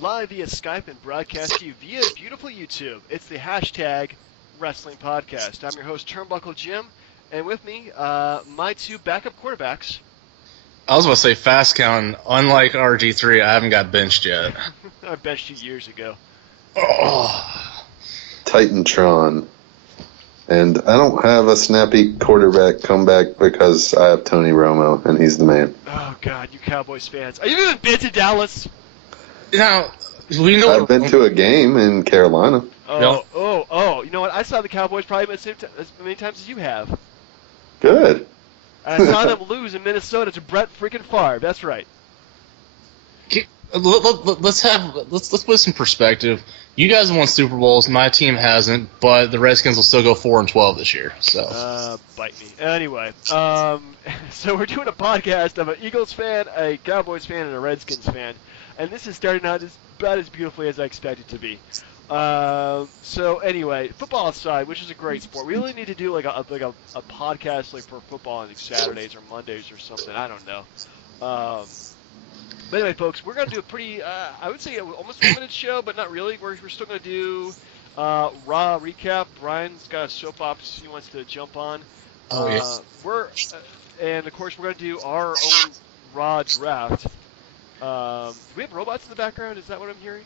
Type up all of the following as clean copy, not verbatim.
live via Skype and broadcast to you via beautiful YouTube. It's the hashtag Wrestling Podcast. I'm your host, Turnbuckle Jim, and with me, my two backup quarterbacks. I was going to say fast count. Unlike RG3, I haven't got benched yet. I benched you years ago. Oh. Titantron. And I don't have a snappy quarterback comeback because I have Tony Romo, and he's the man. Oh, God, you Cowboys fans. Are you even been to Dallas? Now, we know I've been to a game in Carolina. Oh. You know what? I saw the Cowboys probably as many times as you have. Good. And I saw them lose in Minnesota to Brett freaking Favre. That's right. Let's put some perspective. You guys have won Super Bowls. My team hasn't, but the Redskins will still go 4-12 this year. So bite me. Anyway, so we're doing a podcast of an Eagles fan, a Cowboys fan, and a Redskins fan, and this is starting out about as beautifully as I expected it to be. So anyway, football aside, which is a great sport, we really need to do like a podcast like for football on like Saturdays or Mondays or something. I don't know. But anyway, folks, we're going to do a pretty, I would say almost 1-minute show, but not really. We're still going to do Raw recap. Brian's got a soap opera he wants to jump on. Oh, yes. And, of course, we're going to do our own Raw draft. Do we have robots in the background? Is that what I'm hearing?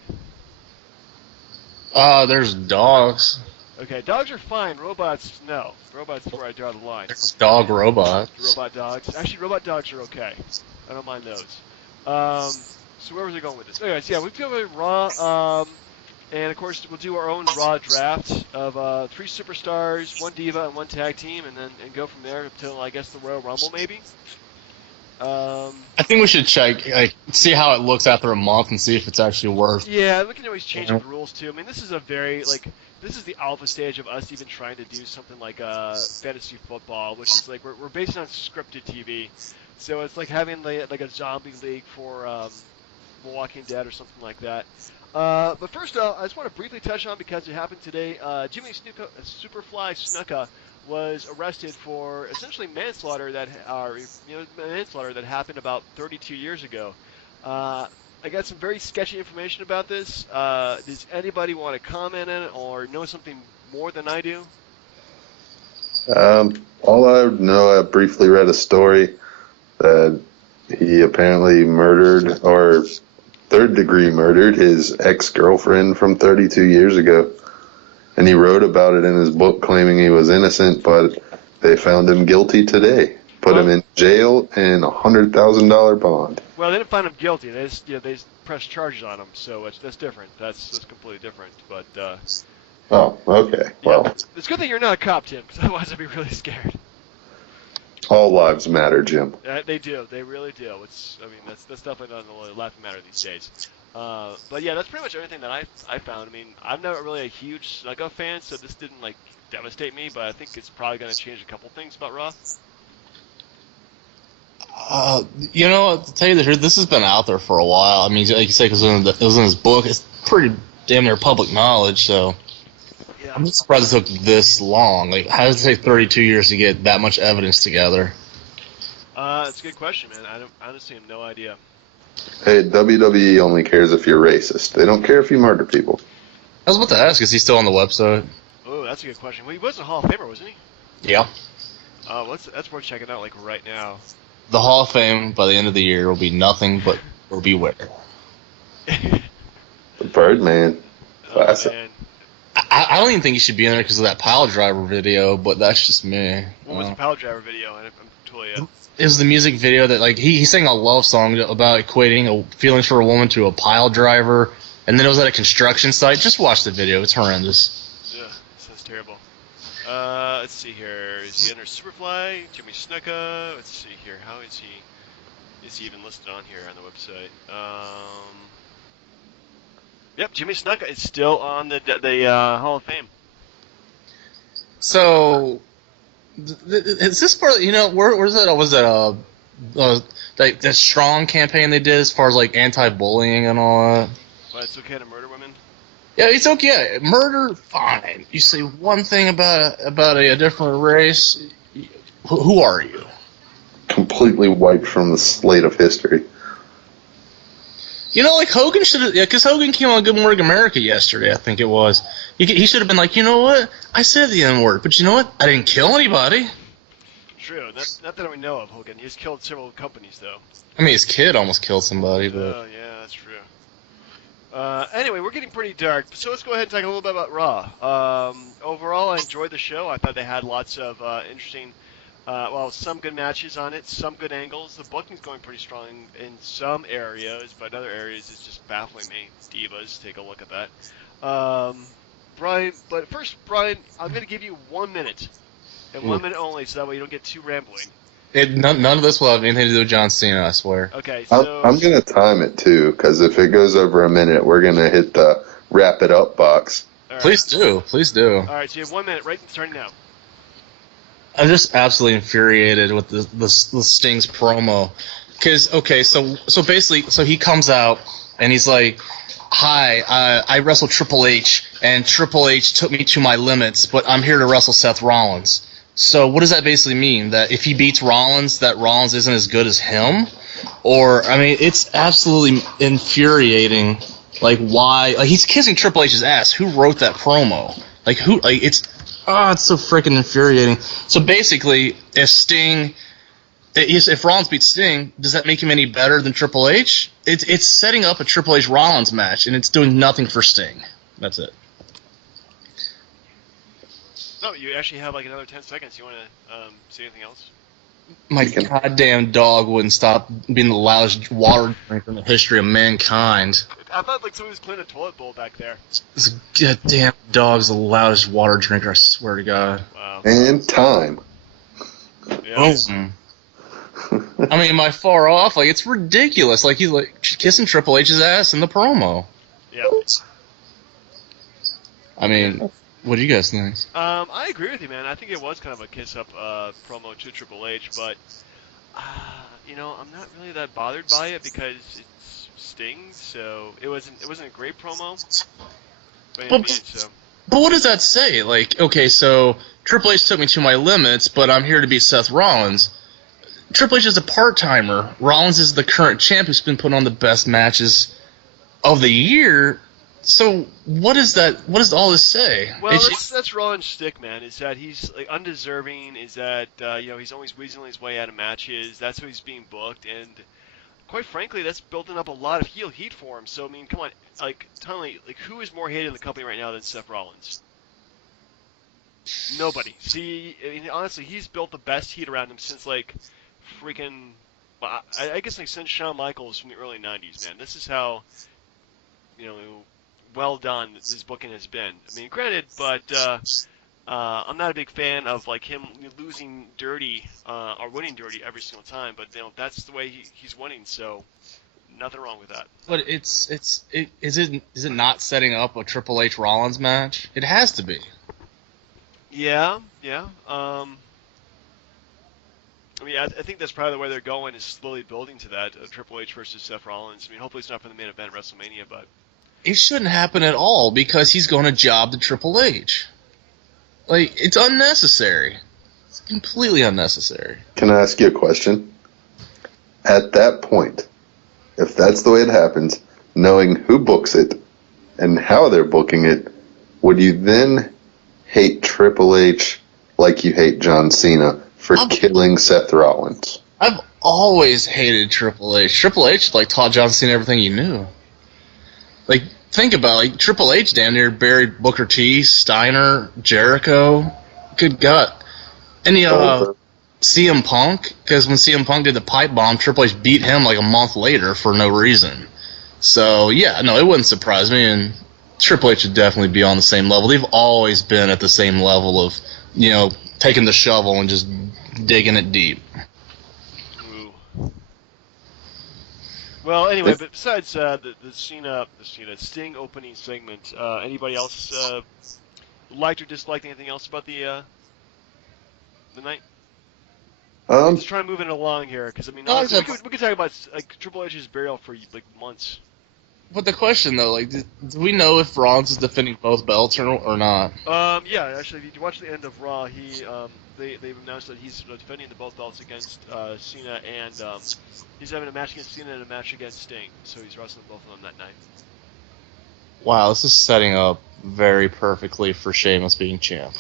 There's dogs. Okay, dogs are fine. Robots, no. Robots is where I draw the line. There's dog robots. Robot dogs. Actually, robot dogs are okay. I don't mind those. So where was I going with this? Anyways, yeah, we've got Raw, and of course we'll do our own Raw draft of 3 superstars, 1 diva, and 1 tag team, and go from there until I guess the Royal Rumble maybe. I think we should check, see how it looks after a month and see if it's actually worth. Yeah, we can always change the rules too. I mean, this is a very this is the alpha stage of us even trying to do something like fantasy football, which is like we're based on scripted TV. So it's like having like a zombie league for Walking Dead or something like that. But first, I just want to briefly touch on, because it happened today, Jimmy Snuka, Superfly Snuka was arrested for essentially manslaughter that happened about 32 years ago. I got some very sketchy information about this. Does anybody want to comment on it or know something more than I do? All I know, I briefly read a story that he apparently murdered, or third-degree murdered, his ex-girlfriend from 32 years ago. And he wrote about it in his book claiming he was innocent, but they found him guilty today. Put him in jail and $100,000 bond. Well, they didn't find him guilty. They just pressed charges on him, so that's different. That's completely different. But oh, okay. Well, it's a good thing you're not a cop, Tim, because otherwise I'd be really scared. All lives matter, Jim. They do. They really do. That's definitely not a laughing matter these days. But yeah, that's pretty much everything that I found. I mean, I'm not really a huge Snuka fan, so this didn't devastate me. But I think it's probably going to change a couple things about Raw. To tell you the truth, this has been out there for a while. I mean, like you say, because it was in his book, it's pretty damn near public knowledge. So yeah. I'm just surprised it took this long. Like, how does it take 32 years to get that much evidence together? It's a good question, man. I honestly have no idea. Hey, WWE only cares if you're racist. They don't care if you murder people. I was about to ask, is he still on the website? Oh, that's a good question. Well, he was a Hall of Famer, wasn't he? Yeah. That's worth checking out, right now. The Hall of Fame by the end of the year will be nothing but beware. The Birdman. Classic. Man. I don't even think he should be in there because of that pile driver video, but that's just me. What was the pile driver video? I'm totally. It was the music video that he sang a love song about equating feelings for a woman to a pile driver, and then it was at a construction site. Just watch the video; it's horrendous. Yeah, sounds terrible. Let's see here. Is he under Superfly? Jimmy Snuka. Let's see here. How is he? Is he even listed on here on the website? Yep, Jimmy Snuka is still on the Hall of Fame. So, is this part? Where's that? Was that that strong campaign they did as far as anti-bullying and all that? But it's okay to murder women. Yeah, it's okay. Murder, fine. You say one thing about a different race, who are you? Completely wiped from the slate of history. You know, like Hogan should have, because Hogan came on Good Morning America yesterday, I think it was. He should have been like, you know what? I said the N-word, but you know what? I didn't kill anybody. True. Not that we know of Hogan. He's killed several companies, though. I mean, his kid almost killed somebody, but... Oh, yeah, that's true. Anyway, we're getting pretty dark, so let's go ahead and talk a little bit about Raw. Overall, I enjoyed the show. I thought they had lots of interesting, some good matches on it, some good angles. The booking's going pretty strong in some areas, but other areas it's just baffling me. Divas, take a look at that. Brian, but first, Brian, I'm going to give you 1 minute, and 1 minute only, so that way you don't get too rambling. None of this will have anything to do with John Cena, I swear. Okay, so... I'm going to time it, too, because if it goes over a minute, we're going to hit the wrap it up box. Right. Please do. All right, so you have 1 minute, right, starting now. I'm just absolutely infuriated with the Sting's promo. Because, okay, so basically, so he comes out, and he's like, hi, I wrestled Triple H, and Triple H took me to my limits, but I'm here to wrestle Seth Rollins. So what does that basically mean? That if he beats Rollins, that Rollins isn't as good as him? Or, I mean, it's absolutely infuriating. Like, why? Like, he's kissing Triple H's ass. Who wrote that promo? Like, who? Like, it's so freaking infuriating. So basically, if Rollins beats Sting, does that make him any better than Triple H? It's setting up a Triple H Rollins match, and it's doing nothing for Sting. That's it. No, you actually have like another 10 seconds. You want to say anything else? My goddamn dog wouldn't stop being the loudest water drinker in the history of mankind. I thought like somebody was cleaning a toilet bowl back there. This goddamn dog's the loudest water drinker, I swear to God. Wow. And time. Yeah. I mean, am I far off? Like, it's ridiculous. Like, he's like kissing Triple H's ass in the promo. Yeah. I mean... What do you guys think? I agree with you, man. I think it was kind of a kiss-up promo to Triple H, but I'm not really that bothered by it because it stings. So it wasn't a great promo. But what does that say? Like, okay, so Triple H took me to my limits, but I'm here to beat Seth Rollins. Triple H is a part-timer. Rollins is the current champ who's been putting on the best matches of the year. So what is that? What does all this say? Well, that's Rollins' shtick, man. Is that he's like undeserving? Is that he's always weaseling his way out of matches? That's how he's being booked, and quite frankly, that's building up a lot of heel heat for him. So I mean, come on, tell me, who is more hated in the company right now than Seth Rollins? Nobody. See, I mean, honestly, he's built the best heat around him since freaking. Well, I guess since Shawn Michaels from the early '90s, man. This is how well done his booking has been. I mean, granted, but I'm not a big fan of him losing dirty or winning dirty every single time. But that's the way he's winning, so nothing wrong with that. But is it not setting up a Triple H Rollins match? It has to be. Yeah. I mean, I think that's probably the way they're going, is slowly building to that Triple H versus Seth Rollins. I mean, hopefully it's not for the main event at WrestleMania, but. It shouldn't happen at all because he's going to job the Triple H. Like, it's unnecessary. It's completely unnecessary. Can I ask you a question? At that point, if that's the way it happens, knowing who books it and how they're booking it, would you then hate Triple H like you hate John Cena for killing Seth Rollins? I've always hated Triple H. Triple H taught John Cena everything he knew. Like, think about it. Triple H damn near buried Booker T, Steiner, Jericho. Good God. And CM Punk, because when CM Punk did the pipe bomb, Triple H beat him a month later for no reason. So, yeah, no, it wouldn't surprise me, and Triple H would definitely be on the same level. They've always been at the same level of, taking the shovel and just digging it deep. Well, anyway, but besides the Sting opening segment, anybody else liked or disliked anything else about the night? Let's try to move it along here, because I mean, we could talk about Triple H's burial for months. But the question though, like, do we know if Rollins is defending both belts or not? Yeah, actually, if you watch the end of Raw, they've announced that he's defending the both belts against Cena, and he's having a match against Cena and a match against Sting. So he's wrestling both of them that night. Wow, this is setting up very perfectly for Sheamus being champ.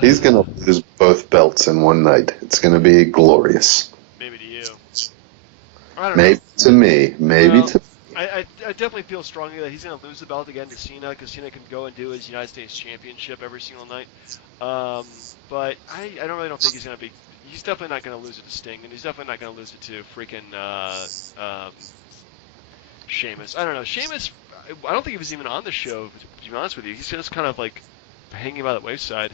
He's going to lose both belts in one night. It's going to be glorious. Maybe to you. I don't maybe know. To me. Maybe to I definitely feel strongly that he's going to lose the belt again to Cena, because Cena can go and do his United States Championship every single night. But I don't think he's going to be... He's definitely not going to lose it to Sting, and he's definitely not going to lose it to freaking Sheamus. I don't know. Sheamus, I don't think he was even on the show, to be honest with you. He's just kind of like hanging by the wayside.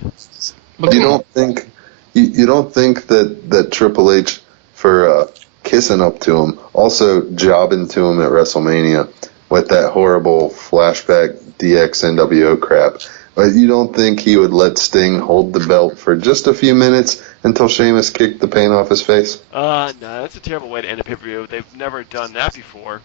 But you don't think that Triple H, for kissing up to him, also jobbing to him at WrestleMania with that horrible flashback DX NWO crap, but you don't think he would let Sting hold the belt for just a few minutes until Sheamus kicked the paint off his face? No, that's a terrible way to end a pay-per-view. They've never done that before.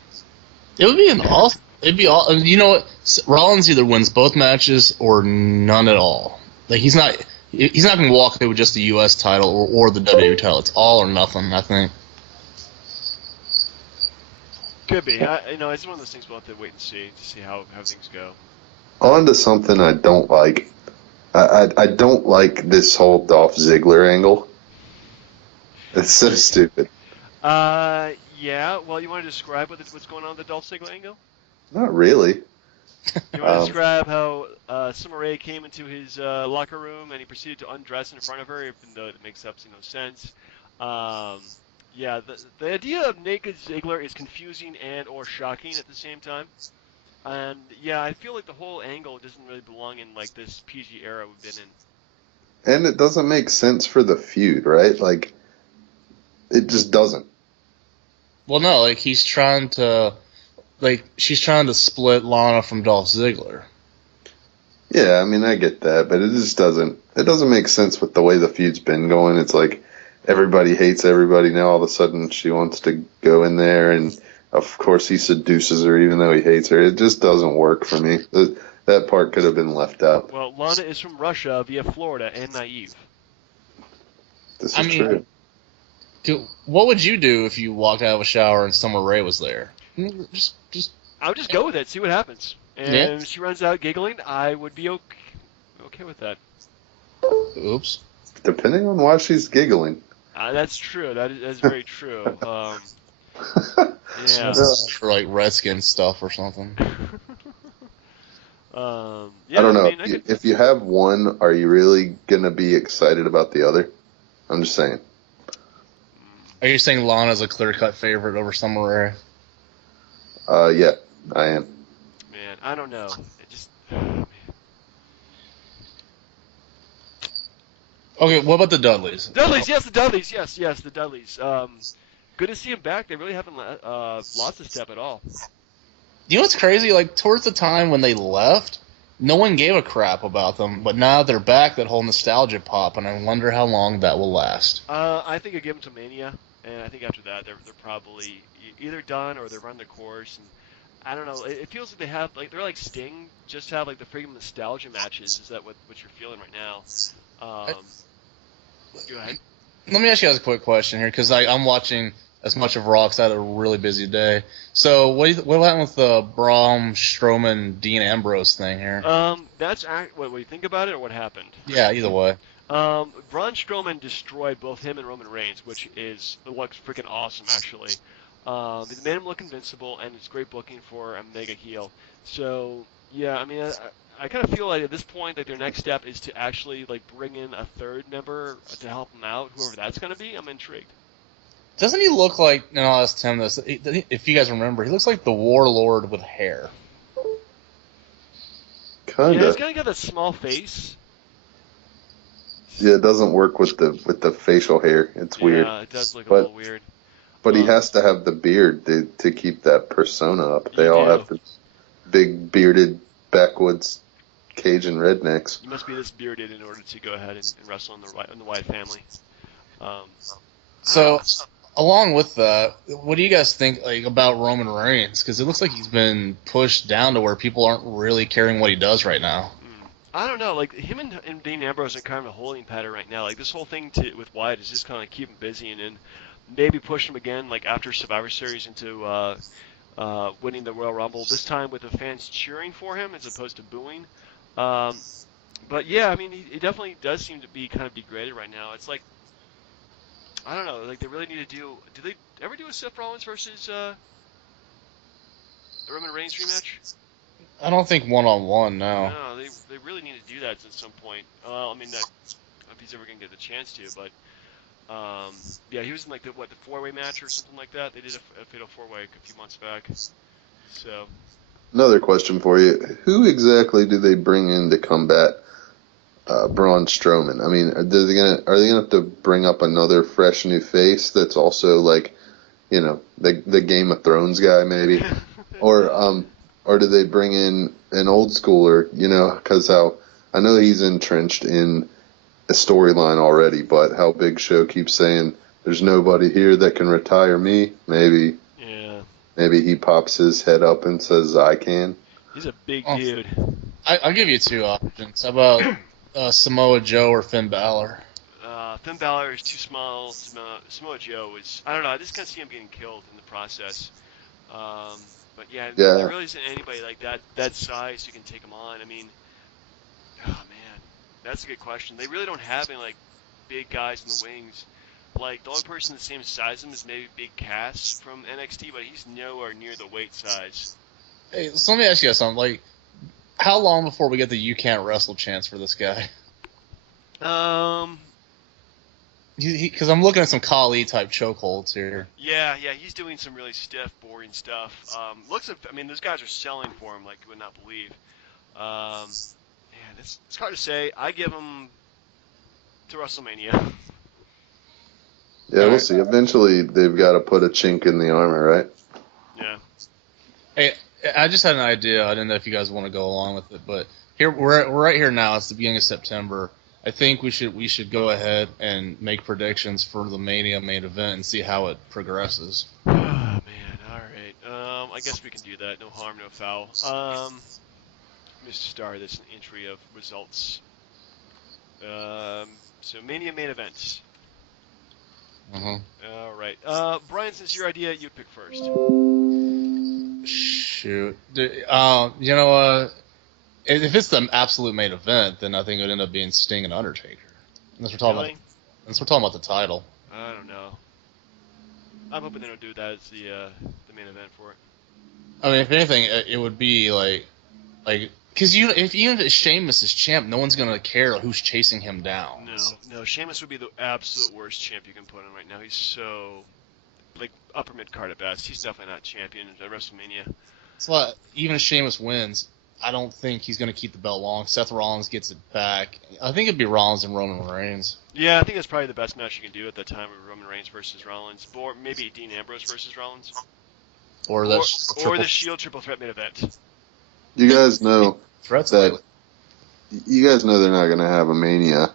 It would be an awesome. It'd be all. You know what? Rollins either wins both matches or none at all. Like he's not going to walk away with just the U.S. title or the WWE title. It's all or nothing. I think. Could be. It's one of those things we'll have to wait and see to see how things go. On to something I don't like. I don't like this whole Dolph Ziggler angle. It's so stupid. Yeah. Well, you want to describe what's going on with the Dolph Ziggler angle? Not really. You want to describe how Summer Rae came into his locker room and he proceeded to undress in front of her, even though it makes absolutely no sense. Yeah, the idea of naked Ziggler is confusing and or shocking at the same time. And yeah, I feel like the whole angle doesn't really belong in like this PG era we've been in. And it doesn't make sense for the feud, right? Like, it just doesn't. Well, no, like she's trying to split Lana from Dolph Ziggler. Yeah, I mean, I get that, but it just doesn't make sense with the way the feud's been going. It's like everybody hates everybody. Now all of a sudden she wants to go in there, and of course he seduces her even though he hates her. It just doesn't work for me. That part could have been left out. Well, Lana is from Russia via Florida and naive. This is true. What would you do if you walked out of a shower and Summer Rae was there? I would just go with it, see what happens. And if she runs out giggling, I would be okay with that. Oops. Depending on why she's giggling. That's true. That's very true. Yeah. For like Redskin stuff or something. Yeah, I don't know. If you have one, are you really going to be excited about the other? I'm just saying. Are you saying Lana's a clear-cut favorite over Summer Rae? Yeah, I am. Man, I don't know. It just... Okay, what about the Dudleys? Yes, the Dudleys. Yes, the Dudleys. Good to see them back. They really haven't lost a step at all. You know what's crazy? Like, towards the time when they left, no one gave a crap about them, but now they're back, that whole nostalgia pop, and I wonder how long that will last. I think I give them to Mania, and I think after that they're probably either done or they've run their course. And I don't know. It feels like they have they're like Sting, just have like the freaking nostalgia matches. Is that what you're feeling right now? Go ahead. Let me ask you guys a quick question here, because I'm watching as much of Raw because I had a really busy day. So what happened with the Braun Strowman Dean Ambrose thing here? That's what you think about it, or what happened? Yeah, either way. Braun Strowman destroyed both him and Roman Reigns, which looks freaking awesome, actually. They made him look invincible, and it's great booking for a mega heel. So yeah, I mean, I kind of feel like at this point that their next step is to actually like bring in a third member to help them out, whoever that's going to be. I'm intrigued. Doesn't he look like, and I'll ask Tim this, if you guys remember, he looks like the Warlord with hair. Kinda. Yeah, he's kind of got a small face. Yeah, it doesn't work with the facial hair. It's weird. Yeah, it does look a little weird. But he has to have the beard to keep that persona up. They all have the big bearded backwoods Cajun rednecks. You must be this bearded in order to go ahead and wrestle in the Wyatt family. So Along with that, what do you guys think about Roman Reigns? Because it looks like he's been pushed down to where people aren't really caring what he does right now. I don't know. Like him and Dean Ambrose are kind of a holding pattern right now. Like this whole thing with Wyatt is just kind of like keep him busy and then maybe push him again like after Survivor Series into winning the Royal Rumble. This time with the fans cheering for him as opposed to booing. But yeah, I mean he definitely does seem to be kind of degraded right now. It's like I don't know. Like they really need to do. Do they ever do a Seth Rollins versus Roman Reigns rematch? I don't think one-on-one, no. No, they really need to do that at some point. Well, I mean, not if he's ever gonna get the chance to, but yeah, he was in like the four-way match or something like that. They did a fatal four-way a few months back. So Another question for you: who exactly do they bring in to combat Braun Strowman? I mean, are they gonna have to bring up another fresh new face that's also like, the Game of Thrones guy maybe, or do they bring in an old schooler? Because I know he's entrenched in a storyline already, but how Big Show keeps saying there's nobody here that can retire me. Maybe he pops his head up and says I can. He's a big dude. I'll give you two options. How about Samoa Joe or Finn Balor? Finn Balor is too small. Samoa Joe is, I don't know, I just kind of see him getting killed in the process. But yeah, there really isn't anybody like that size who can take him on. I mean, oh man, that's a good question. They really don't have any like big guys in the wings. Like the only person the same size as him is maybe Big Cass from NXT, but he's nowhere near the weight size. Hey, so let me ask you guys something. Like, how long before we get the "You Can't Wrestle" chance for this guy? Because I'm looking at some Kali type chokeholds here. Yeah, he's doing some really stiff, boring stuff. I mean, those guys are selling for him like you would not believe. Man, it's hard to say. I give him to WrestleMania. Yeah, we'll see. Eventually, they've got to put a chink in the armor, right? Yeah. Hey, I just had an idea. I didn't know if you guys want to go along with it, but here we're right here now. It's the beginning of September. I think we should go ahead and make predictions for the Mania main event and see how it progresses. Oh man, all right. I guess we can do that. No harm, no foul. Let me start this entry of results. So Mania main events. All right. Brian, since your idea, you pick first. Shoot. You know if it's the absolute main event, then I think it would end up being Sting and Undertaker. Unless we're talking about the title. I don't know. I'm hoping they don't do that as the main event for it. I mean, if anything, it would be like, because even if Sheamus is champ, no one's gonna care who's chasing him down. No, Sheamus would be the absolute worst champ you can put on right now. He's so like upper mid card at best. He's definitely not champion at WrestleMania. So even if Sheamus wins, I don't think he's going to keep the belt long. Seth Rollins gets it back. I think it'd be Rollins and Roman Reigns. Yeah, I think that's probably the best match you can do at that time of Roman Reigns versus Rollins. Or maybe Dean Ambrose versus Rollins. Or the Shield triple threat main event. You guys know that you guys know they're not going to have a Mania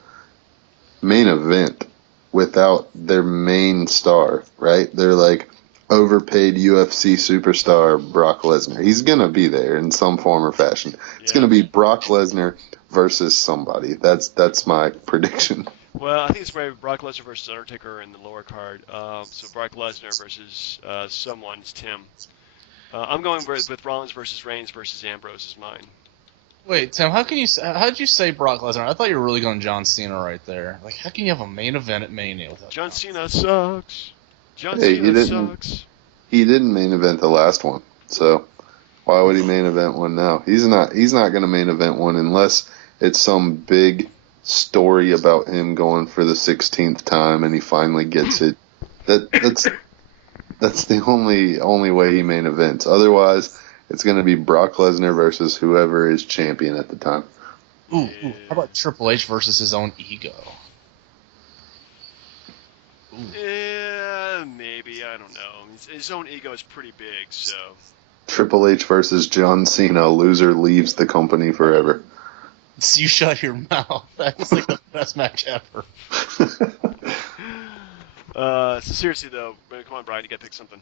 main event without their main star, right? They're like overpaid UFC superstar Brock Lesnar. He's going to be there in some form or fashion. It's going to be Brock Lesnar versus somebody. That's my prediction. Well, I think it's probably Brock Lesnar versus Undertaker in the lower card. So Brock Lesnar versus someone. It's Tim. I'm going with Rollins versus Reigns versus Ambrose is mine. Wait, Tim, how'd you say Brock Lesnar? I thought you were really going John Cena right there. Like, how can you have a main event at Mania without John Cena sucks. Cena sucks. He didn't main event the last one, so why would he main event one now? He's not going to main event one unless it's some big story about him going for the 16th time and he finally gets it. That's the only way he main events. Otherwise, it's going to be Brock Lesnar versus whoever is champion at the time. Ooh, how about Triple H versus his own ego? Ooh. Yeah, maybe. I don't know. His own ego is pretty big, so. Triple H versus John Cena. Loser leaves the company forever. You shut your mouth. That's like the best match ever. So seriously though, come on, Brian, you got to pick something.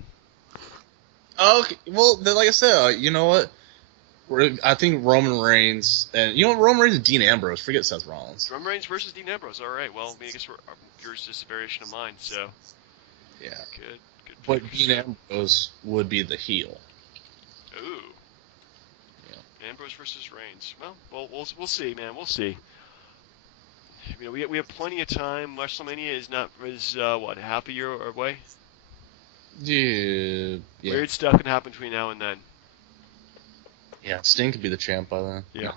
Okay, well, then, like I said, you know what? I think Roman Reigns, and Roman Reigns and Dean Ambrose. Forget Seth Rollins. Roman Reigns versus Dean Ambrose. All right. Well, I mean, I guess yours is just a variation of mine. So. Yeah. Good. But Dean Ambrose would be the heel. Ooh. Yeah. Ambrose versus Reigns. Well, we'll see, man. We'll see. We have plenty of time. WrestleMania is what, half a year away? Yeah. Weird stuff can happen between now and then. Yeah, Sting could be the champ by then. Yeah.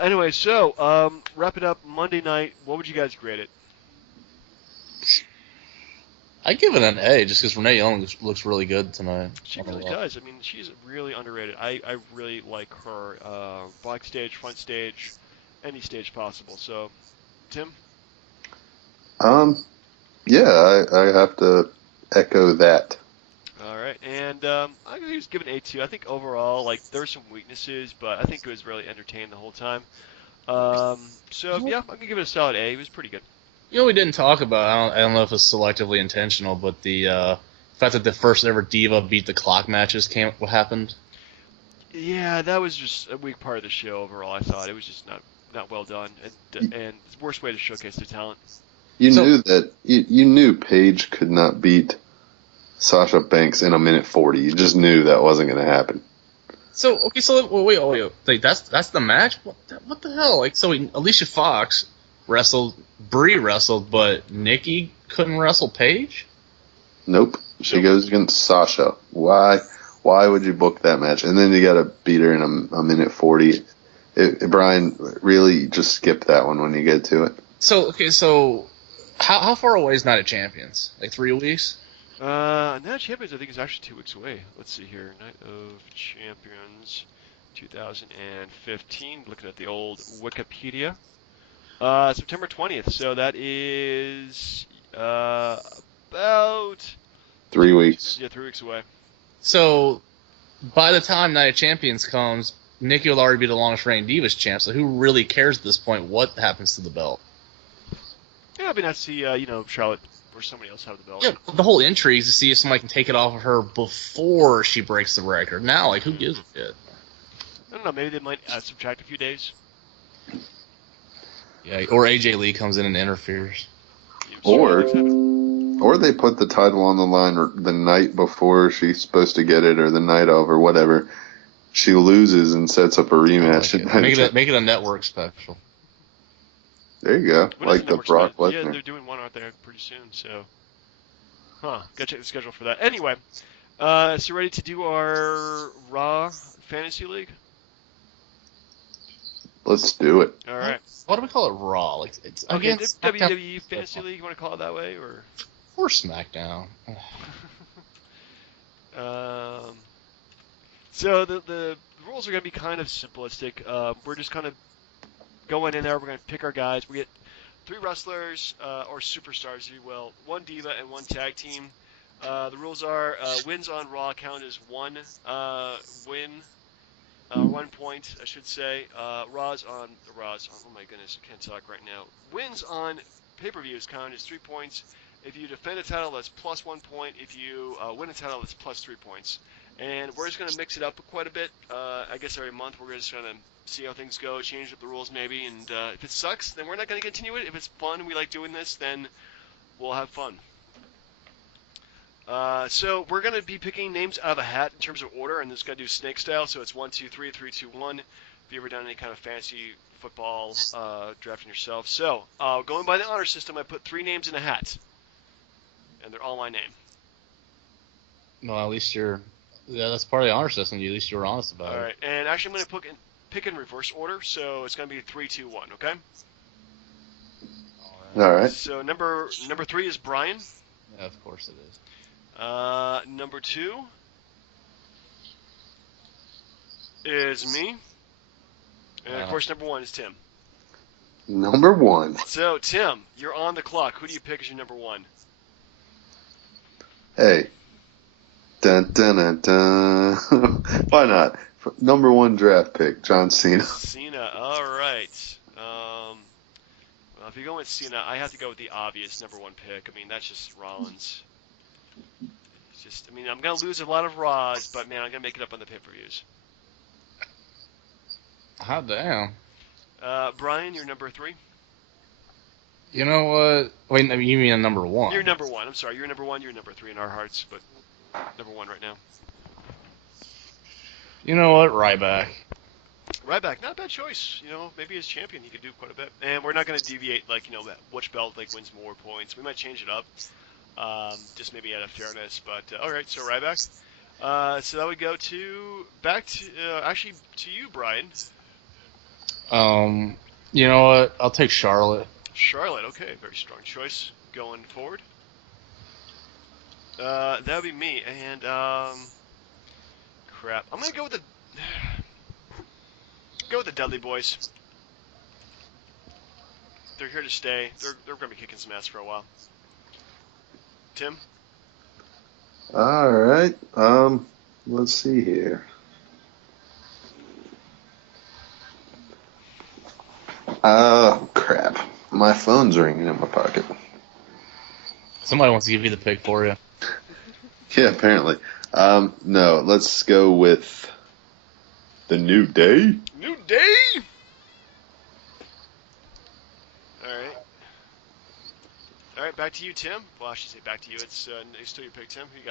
Anyway, so wrap it up. Monday night. What would you guys grade it? I give it an A just because Renee Young looks really good tonight. She really does. I mean, she's really underrated. I really like her. Backstage, front stage, any stage possible. So, Tim? Yeah, I have to echo that. All right, and I'm gonna just give it an A2. I think overall, like, there were some weaknesses, but I think it was really entertaining the whole time. So yeah, I'm gonna give it a solid A. It was pretty good. We didn't talk about. I don't know if it's selectively intentional, but the fact that the first ever Diva beat the clock matches what happened. Yeah, that was just a weak part of the show overall. I thought it was just not well done, and it's the worst way to showcase their talent. You knew Paige could not beat Sasha Banks in a minute 40. You just knew that wasn't going to happen. So wait, like that's the match. What the hell? Like, so Alicia Fox wrestled, Brie wrestled, but Nikki couldn't wrestle Paige? Nope. She goes against Sasha. Why would you book that match? And then you got to beat her in a minute 40. Brian, really just skip that one when you get to it. So how far away is Night of Champions? Like 3 weeks? Night of Champions, I think, is actually 2 weeks away. Let's see here. Night of Champions 2015. Looking at the old Wikipedia. September 20th. So that is about 3 weeks. Yeah, 3 weeks away. So by the time Night of Champions comes, Nikki will already be the longest reigning Divas champ. So who really cares at this point what happens to the belt? Yeah, it'd be nice to see, Charlotte or somebody else have the belt. Yeah, the whole intrigue is to see if somebody can take it off of her before she breaks the record. Now, like, who gives a shit? I don't know. Maybe they might subtract a few days. Yeah, or AJ Lee comes in and interferes. Or they put the title on the line the night before she's supposed to get it, or the night of, or whatever. She loses and sets up a rematch. Make it a network special. There you go. Like the Brock Lesnar. Yeah, they're doing one out there pretty soon, so. Gotta check the schedule for that. Anyway, so ready to do our Raw Fantasy League? Let's do it. All right. Why do we call it Raw? Like, it's against WWE Fantasy League. You want to call it that way, or SmackDown? So the rules are going to be kind of simplistic. We're just kind of going in there. We're going to pick our guys. We get 3 wrestlers or superstars, if you will, 1 diva and 1 tag team. The rules are wins on Raw count as 1 win. 1 point, I should say. Oh my goodness, I can't talk right now. Wins on pay-per-views count as 3 points. If you defend a title, that's plus 1 point. If you win a title, that's plus 3 points. And we're just going to mix it up quite a bit. I guess every month we're just going to see how things go, change up the rules maybe. And if it sucks, then we're not going to continue it. If it's fun and we like doing this, then we'll have fun. So we're going to be picking names out of a hat in terms of order, and this is going to do snake style, so it's 1, 2, 3, 3, 2, 1. If you've ever done any kind of fantasy football drafting yourself. So going by the honor system, I put 3 names in a hat, and they're all my name. No, at least that's part of the honor system. At least you were honest about it. All right, and actually I'm going to pick in reverse order, so it's going to be 3, 2, 1, okay? All right. So number 3 is Brian. Yeah, of course it is. Number 2 is me. And of course, number 1 is Tim. Number 1. So, Tim, you're on the clock. Who do you pick as your number 1? Hey. Dun, dun, dun, dun. Why not? Number 1 draft pick, John Cena. Cena, all right. Well, if if you're going with Cena, I have to go with the obvious number one pick. I mean, that's just Rollins. It's just, I mean, I'm gonna lose a lot of Raws, but man, I'm gonna make it up on the pay-per-views. Hot damn. Brian, you're number 3. You know what? Wait, you mean a number 1? You're number 1. I'm sorry, you're number 1. You're number 3 in our hearts, but number 1 right now. You know what? Ryback. Ryback, not a bad choice. You know, maybe as champion he could do quite a bit. And we're not going to deviate, like, you know, which belt like wins more points. We might change it up, just maybe out of fairness. But all right, so Ryback. So that would go back to you, Brian. You know what? I'll take Charlotte. Charlotte, okay, very strong choice going forward. That would be me, and crap. I'm gonna go with the Dudley Boys. They're here to stay. They're gonna be kicking some ass for a while. Tim? All right. Let's see here. Crap. My phone's ringing in my pocket. Somebody wants to give you the pick for you. Yeah, apparently. No, let's go with the New Day. New Day? All right, back to you, Tim. Well, I should say back to you. It's still your pick, Tim. Who you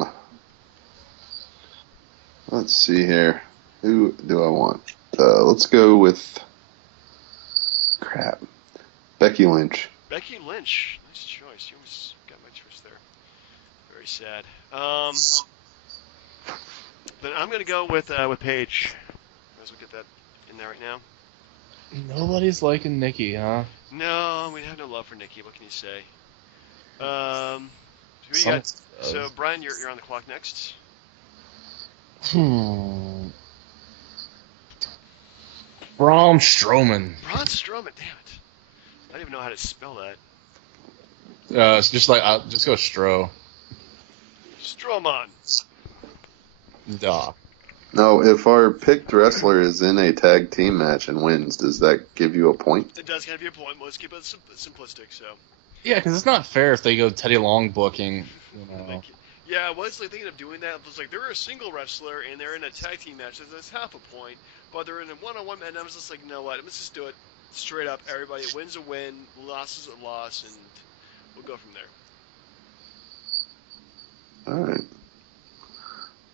got? Let's see here. Who do I want? Let's go with Becky Lynch. Becky Lynch. Nice choice. You almost got my choice there. Very sad. Then I'm gonna go with Paige. Might as well get that in there right now. Nobody's liking Nikki, huh? No, we have no love for Nikki. What can you say? Who you got? So Brian, you're on the clock next. Braun Strowman. Braun Strowman. Damn it! I don't even know how to spell that. It's just like just go Stro. Strowman. Duh. No, if our picked wrestler is in a tag team match and wins, does that give you a point? It does give you a point. Let's keep it simplistic. So. Yeah, because it's not fair if they go Teddy Long booking. You know. Yeah, I was like thinking of doing that. I was like, they're a single wrestler and they're in a tag team match. That's half a point, but they're in a one-on-one match. And I was just like, you know what? Let's just do it straight up. Everybody wins a win, losses a loss, and we'll go from there. All right.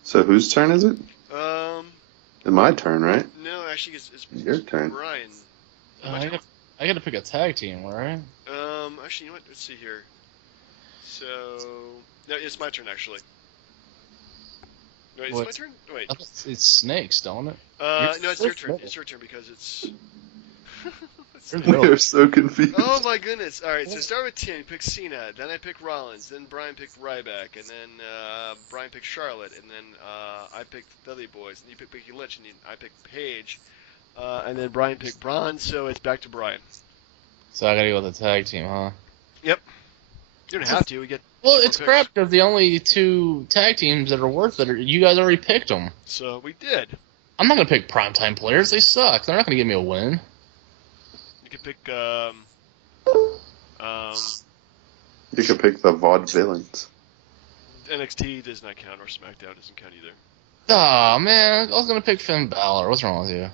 So whose turn is it? It's my turn, right? No, actually, it's your turn. Brian. I got to pick a tag team, right? Actually, you know what? Let's see here. So, no, it's my turn actually. Wait, is it my turn? Wait. It's Snakes, don't it? No, it's your turn. It's your turn because it's. We're so confused. Oh my goodness! All right, so start with Tim. You pick Cena, then I pick Rollins, then Brian picked Ryback, and then Brian picked Charlotte, and then I picked Dudley Boys, and you picked Becky Lynch, and I picked Paige, and then Brian picked Braun. So it's back to Brian. So I gotta go with the tag team, huh? Yep. You don't have to. We get. Well, it's crap because the only 2 tag teams that are worth it you guys already picked them. So we did. I'm not gonna pick primetime players. They suck. They're not gonna give me a win. You could pick. You could pick the vaudevillains. NXT does not count, or SmackDown doesn't count either. Aw, man. I was gonna pick Finn Balor. What's wrong with you?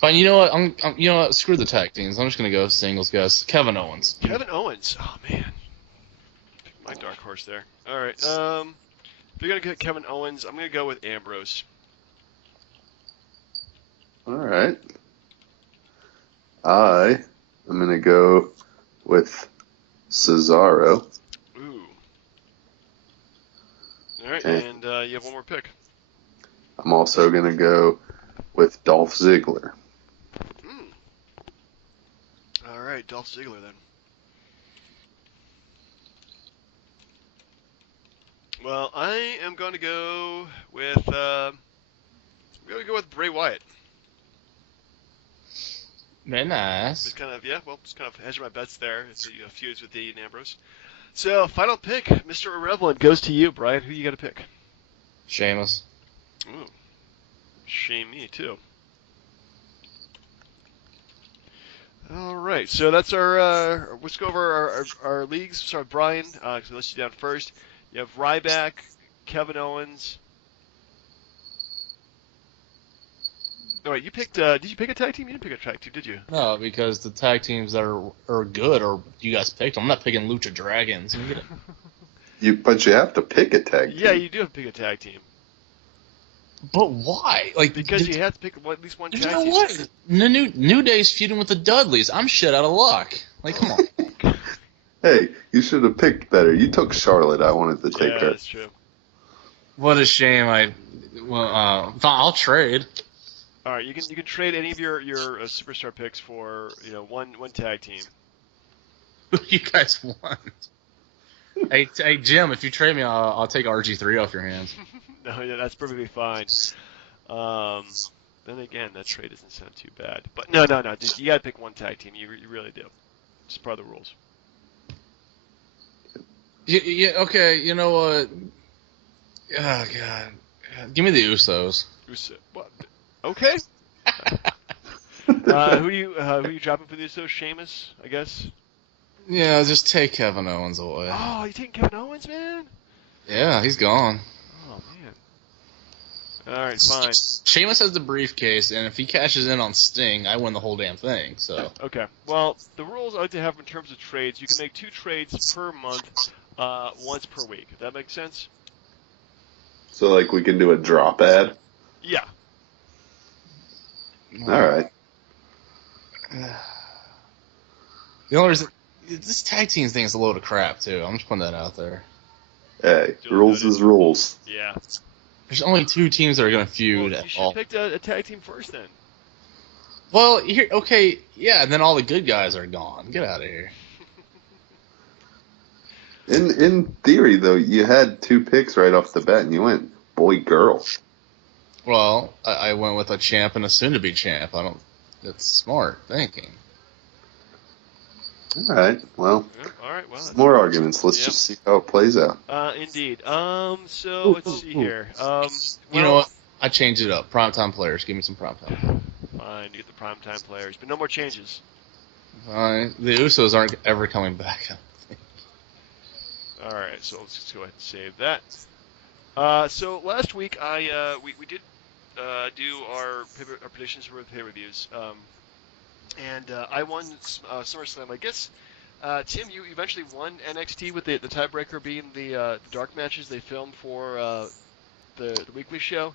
Fine, you know what? You know what? Screw the tag teams. I'm just gonna go singles, guys. Kevin Owens. Kevin Owens. Oh man, my dark horse there. All right. If you're gonna get Kevin Owens, I'm gonna go with Ambrose. All right. I am gonna go with Cesaro. Ooh. All right, and you have one more pick. I'm also gonna go with Dolph Ziggler. All right, Dolph Ziggler then. Well, I am going to go with Bray Wyatt. Very nice. Just kind of hedging my bets there. It's feuds with Dean Ambrose. So, final pick, Mr. Irrelevant, goes to you, Brian. Who you got to pick? Sheamus. Ooh. Shame me, too. All right, so that's our. Let's go over our leagues. Start with Brian. So let's you down first. You have Ryback, Kevin Owens. Oh wait, you picked. Did you pick a tag team? You didn't pick a tag team, did you? No, because the tag teams that are good or you guys picked them. I'm not picking Lucha Dragons. But you have to pick a tag team. Yeah, you do have to pick a tag team. But why? Like Because you have to pick at least one tag you know team. what? New Day's feuding with the Dudleys. I'm shit out of luck. Like, come on. Hey, you should have picked better. You took Charlotte. I wanted to take Yeah, her. that's true. What a shame. I'll trade. All right, you can trade any of your superstar picks for one tag team. Who do you guys want? hey, Jim, if you trade me, I'll take RG3 off your hands. No, yeah, that's perfectly fine. Then again, that trade doesn't sound too bad. But no, dude, you gotta pick one tag team. You really do. It's part of the rules. Yeah, okay, you know what? Oh, God. Give me the Usos. What? Okay. Who you dropping for the Usos? Sheamus, I guess. Yeah, just take Kevin Owens away. Oh, you taking Kevin Owens, man? Yeah, he's gone. Oh man. All right, fine. Sheamus has the briefcase, and if he cashes in on Sting, I win the whole damn thing. So. Okay. Well, the rules I like to have in terms of trades, you can make 2 trades per month, once per week. If that makes sense? So, like, we can do a drop ad? Yeah. All right. The only reason this tag team thing is a load of crap too. I'm just putting that out there. Hey, rules is rules. Yeah. There's only 2 teams that are going to feud Well, at you should all. have picked a tag team first then. Well, here, okay, yeah, and then all the good guys are gone. Get out of here. In theory, though, you had 2 picks right off the bat, and you went boy girl. Well, I went with a champ and a soon-to-be champ. That's smart thinking. All right. Well, Yeah, all right. Well, more arguments. Let's Yep. just see how it plays out. Indeed. So let's see here. You know what? I changed it up. Primetime players. Give me some primetime. Fine, you get the primetime players, but no more changes. Fine. The Usos aren't ever coming back. All right, so let's just go ahead and save that. So last week we did do our predictions for the pay-per-views, and I won SummerSlam. I guess Tim, you eventually won NXT with the tiebreaker being the dark matches they filmed for the weekly show.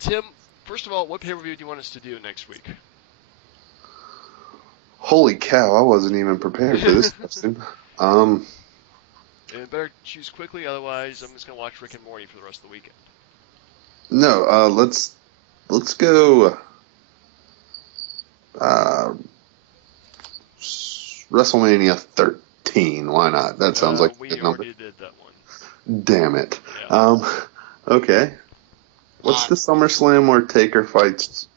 Tim, first of all, what pay-per-view do you want us to do next week? Holy cow! I wasn't even prepared for this question. And better choose quickly, otherwise I'm just gonna watch Rick and Morty for the rest of the weekend. No, let's go. WrestleMania 13. Why not? That sounds like a we good number. already did that one. Damn it. Yeah. Okay. What's the SummerSlam where Taker fights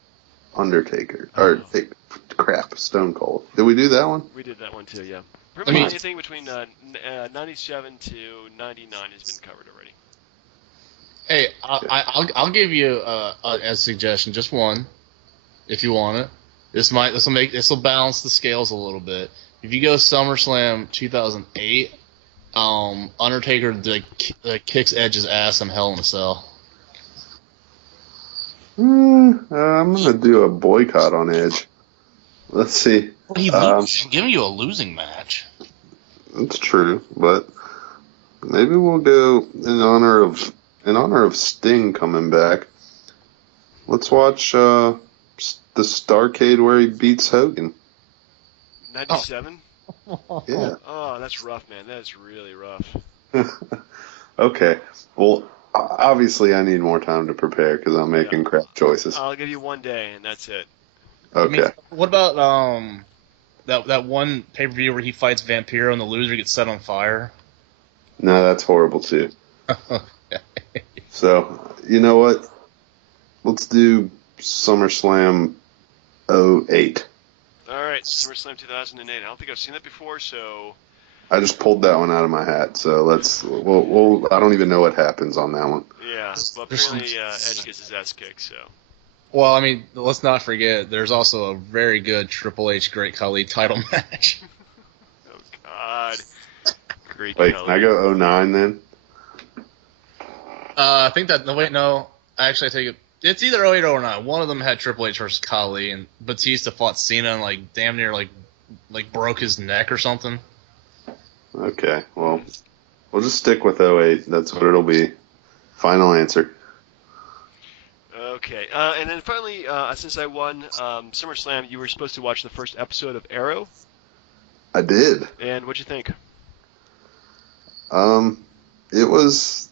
Undertaker? Or Stone Cold. Did we do that one? We did that one too, yeah. Pretty much anything between 97 to 99 has been covered already. Hey, I'll give you a suggestion, just one, if you want it. This will balance the scales a little bit. If you go SummerSlam 2008, Undertaker kicks Edge's ass in Hell in a Cell. I'm gonna do a boycott on Edge. Let's see. He's giving you a losing match. That's true, but maybe we'll go in honor of Sting coming back. Let's watch the Starrcade where he beats Hogan. 97? Yeah. Oh, that's rough, man. That is really rough. Okay. Well, obviously I need more time to prepare because I'm making crap choices. I'll give you one day, and that's it. Okay. I mean, what about that one pay-per-view where he fights Vampiro and the loser gets set on fire? No, that's horrible too. So, you know what? Let's do SummerSlam 08. All right, SummerSlam 2008. I don't think I've seen that before, so... I just pulled that one out of my hat, so we'll I don't even know what happens on that one. Yeah, well, apparently Edge gets his ass kicked, so... Well, I mean, let's not forget, there's also a very good Triple H Great Khali title match. Oh, God. Great Wait, Khali. can I go 09 then? I think that, no, wait, no. Actually, I take it. It's either 08 or 09. One of them had Triple H versus Khali, and Batista fought Cena and, like, damn near, like broke his neck or something. Okay, well, we'll just stick with 08. That's what it'll be. Final answer. Okay, and then finally, since I won SummerSlam, you were supposed to watch the first episode of Arrow. I did. And what'd you think? It was.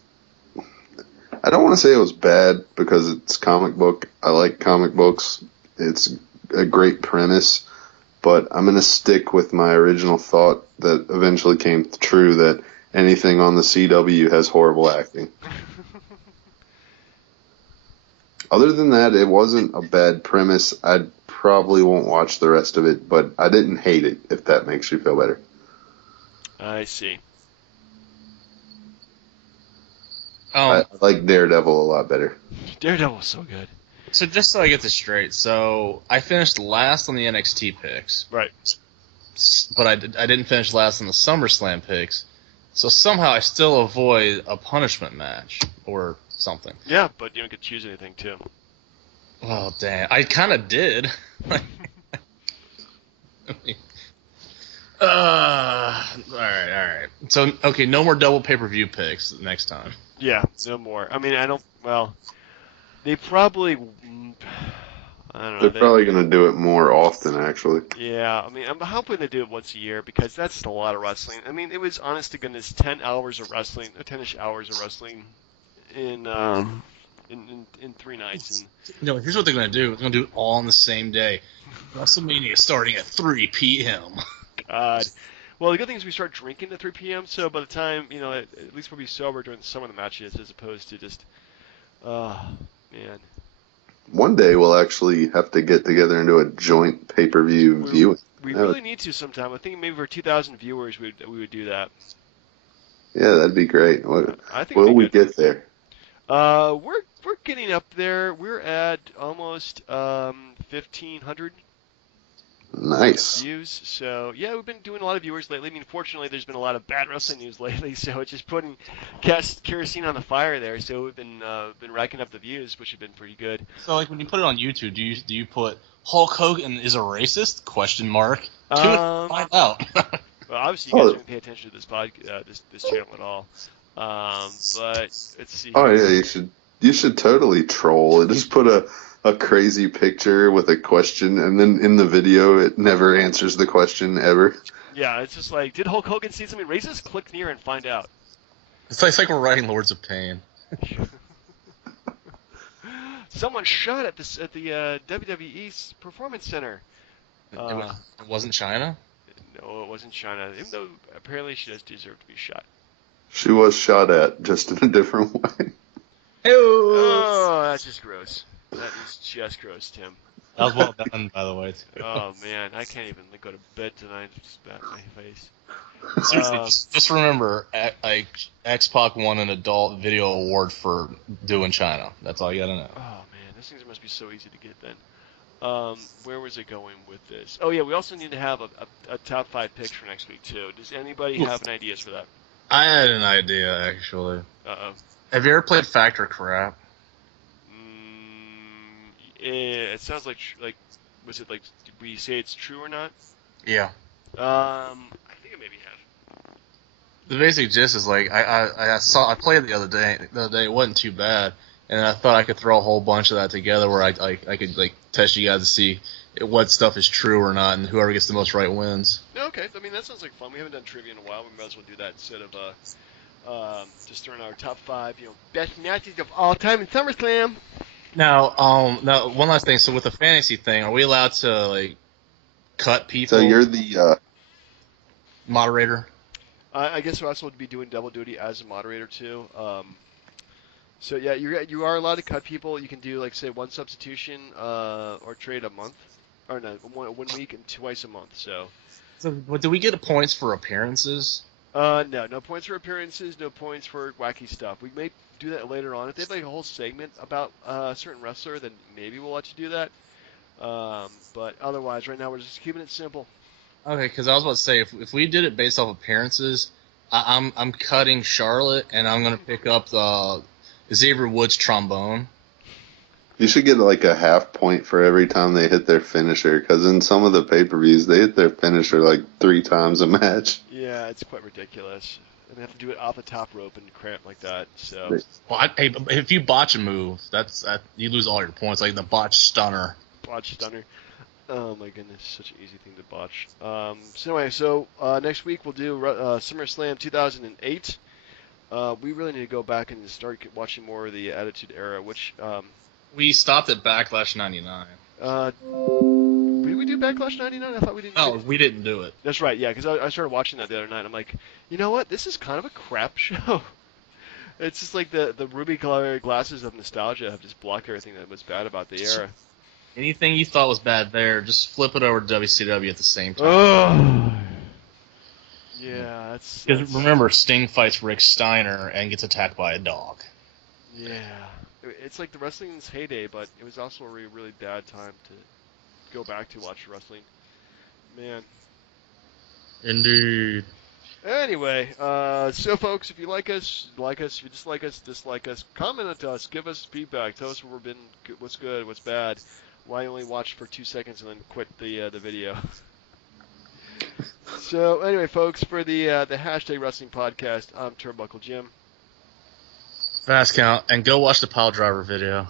I don't want to say it was bad because it's comic book. I like comic books. It's a great premise, but I'm going to stick with my original thought that eventually came true, that anything on the CW has horrible acting. Other than that, it wasn't a bad premise. I probably won't watch the rest of it, but I didn't hate it, if that makes you feel better. I see. I like Daredevil a lot better. Daredevil was so good. So just so I get this straight, so I finished last on the NXT picks. Right. But I didn't finish last on the SummerSlam picks. So somehow I still avoid a punishment match or something. Yeah, but you don't get to choose anything, too. Oh, damn. I kind of did. Alright. So, okay, no more double pay-per-view picks next time. Yeah, no more. I mean, they probably, I don't know. They're probably going to do it more often, actually. Yeah, I mean, I'm hoping to do it once a year because that's a lot of wrestling. I mean, it was, honest to goodness, 10 hours of wrestling, 10-ish hours of wrestling in 3 nights. And Here's what they're going to do. They're going to do it all on the same day. WrestleMania starting at 3 p.m. God. Well, the good thing is we start drinking at 3 p.m., so by the time, at least we'll be sober during some of the matches as opposed to just, man. One day we'll actually have to get together and do a joint pay-per-view viewing. We really need to sometime. I think maybe for 2,000 viewers we would do that. Yeah, that'd be great. I think Will we get there? We're getting up there. We're at almost 1,500 Nice. views. So yeah, we've been doing a lot of viewers lately. I mean, fortunately, there's been a lot of bad wrestling news lately, so it's just putting kerosene on the fire there. So we've been racking up the views, which have been pretty good. So, like, when you put it on YouTube, do you put Hulk Hogan is a racist? ? Find out. Well, obviously, you guys don't pay attention to this channel at all. But let's see. Oh yeah, you should totally troll. Just put a crazy picture with a question, and then in the video it never answers the question ever. Yeah, it's just like, did Hulk Hogan see something racist? Click near and find out. It's like we're writing Lords of Pain. Someone shot at the WWE's Performance Center. It wasn't China? No, it wasn't China. Even though apparently she does deserve to be shot. She was shot at, just in a different way. Oh, that's just gross. That is just gross, Tim. That was well done, by the way, too. Oh, man, I can't even go to bed tonight. Just about my face. Seriously, just remember, X-Pac won an adult video award for doing China. That's all you gotta know. Oh, man, these things must be so easy to get then. Where was it going with this? Oh, yeah, we also need to have a top 5 picks for next week, too. Does anybody have any ideas for that? I had an idea, actually. Uh-oh. Have you ever played Fact or Crap? It sounds like was it like, did we say it's true or not? Yeah. I think I maybe have. The basic gist is like I played it the other day. It wasn't too bad, and I thought I could throw a whole bunch of that together where I could like test you guys to see what stuff is true or not, and whoever gets the most right wins. Okay, I mean that sounds like fun. We haven't done trivia in a while. We might as well do that instead of just throwing our top 5, best matches of all time in SummerSlam. Now, one last thing. So with the fantasy thing, are we allowed to like cut people? So you're the moderator. I guess we'll also be doing double duty as a moderator too. So yeah, you are allowed to cut people. You can do like say 1 substitution or trade a month, or no, 1 week and twice a month. So do we get points for appearances? No points for appearances, no points for wacky stuff. We may do that later on. If they have like a whole segment about a certain wrestler, then maybe we'll let you do that. But otherwise, right now we're just keeping it simple. Okay, because I was about to say, if we did it based off appearances, I'm cutting Charlotte, and I'm going to pick up the Xavier Woods trombone. You should get like a half point for every time they hit their finisher, because in some of the pay-per-views, they hit their finisher like 3 times a match. Yeah, it's quite ridiculous. And they have to do it off the top rope and cramp like that. So. Well, if you botch a move, you lose all your points, like the botch stunner. Botch stunner. Oh my goodness, such an easy thing to botch. So anyway, next week we'll do SummerSlam 2008. We really need to go back and start watching more of the Attitude Era, which... we stopped at Backlash 99. Did we do Backlash 99? I thought we didn't. No, we didn't do it. That's right, yeah, because I started watching that the other night. I'm like, you know what? This is kind of a crap show. It's just like the ruby-colored glasses of nostalgia have just blocked everything that was bad about the era. Anything you thought was bad there, just flip it over to WCW at the same time. Oh. Yeah, that's... Because remember, Sting fights Rick Steiner and gets attacked by a dog. Yeah. It's like the wrestling's heyday, but it was also a really bad time to go back to watch wrestling. Man. Indeed. Anyway, so folks, if you like us, like us. If you dislike us. Comment to us. Give us feedback. Tell us what's good, what's bad. Why you only watched for 2 seconds and then quit the video. So anyway, folks, for the hashtag Wrestling Podcast, I'm Turnbuckle Jim. Fast count, and go watch the Pile Driver video.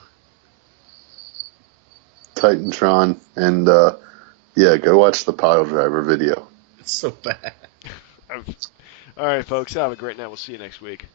Titantron, and go watch the Pile Driver video. It's so bad. All right, folks, have a great night. We'll see you next week.